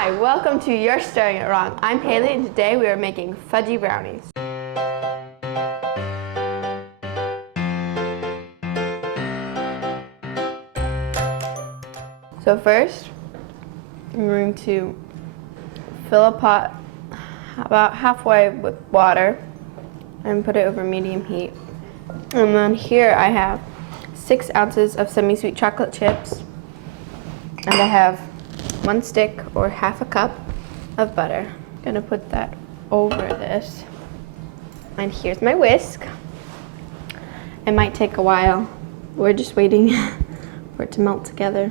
Hi, welcome to You're Stirring It Wrong. I'm Haley and today we are making fudgy brownies. So first, I'm going to fill a pot about halfway with water and put it over medium heat. And then here I have 6 ounces of semi-sweet chocolate chips, and I have 1 stick or half a cup of butter. I'm gonna put that over this. And here's my whisk. It might take a while. We're just waiting for it to melt together.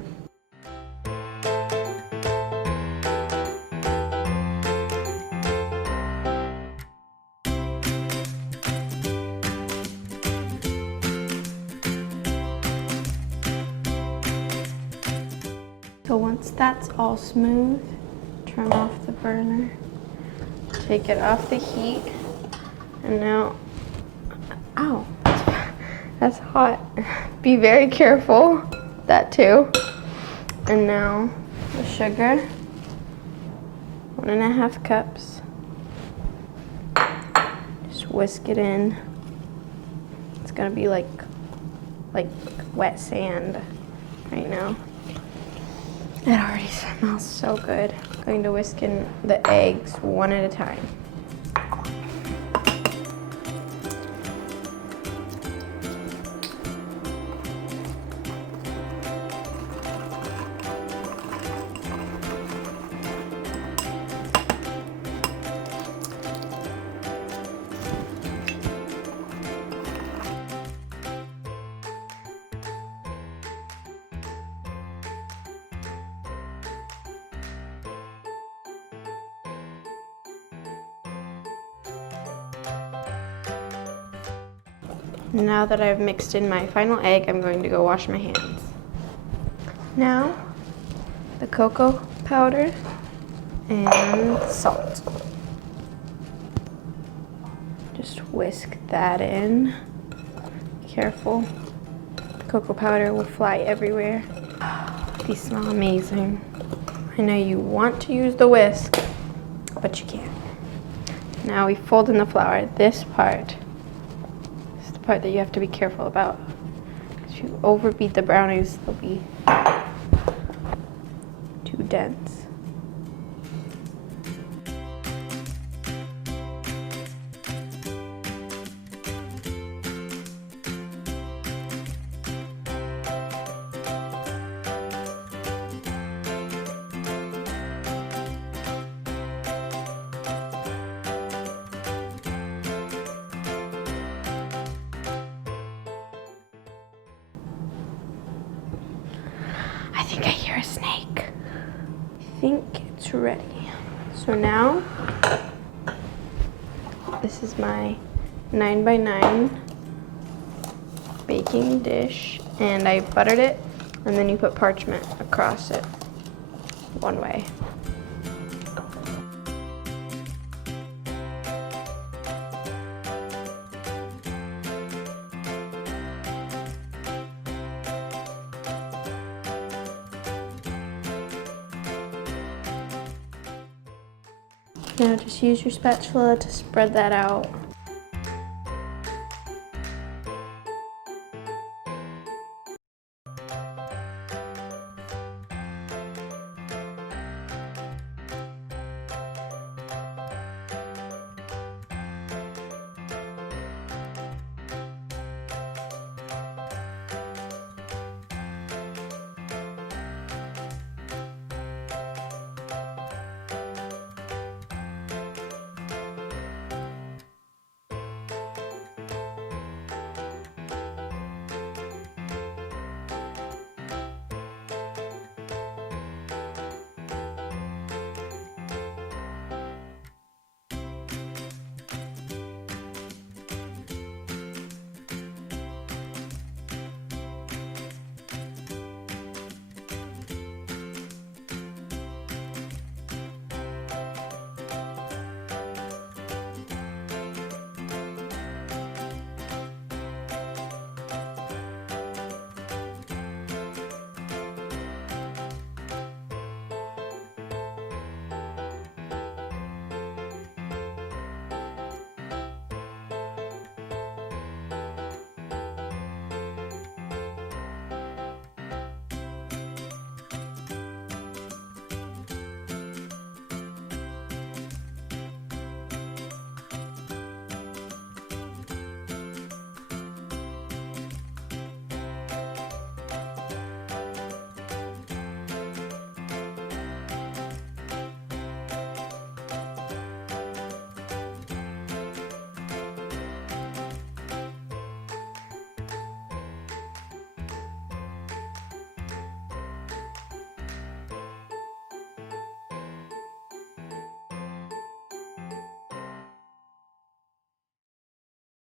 So once that's all smooth, turn off the burner, take it off the heat, and now, ow, that's hot. Be very careful, that too. And now the sugar, 1.5 cups. Just whisk it in. It's gonna be like wet sand right now. It already smells so good. I'm going to whisk in the eggs one at a time. Now that I've mixed in my final egg, I'm going to go wash my hands. Now, the cocoa powder and salt. Just whisk that in. Careful, the cocoa powder will fly everywhere. These smell amazing. I know you want to use the whisk, but you can't. Now we fold in the flour. This part that you have to be careful about. If you overbeat the brownies, they'll be too dense. I think I hear a snake. I think it's ready. So now, this is my 9x9 baking dish, and I buttered it, and then you put parchment across it one way. Now just use your spatula to spread that out.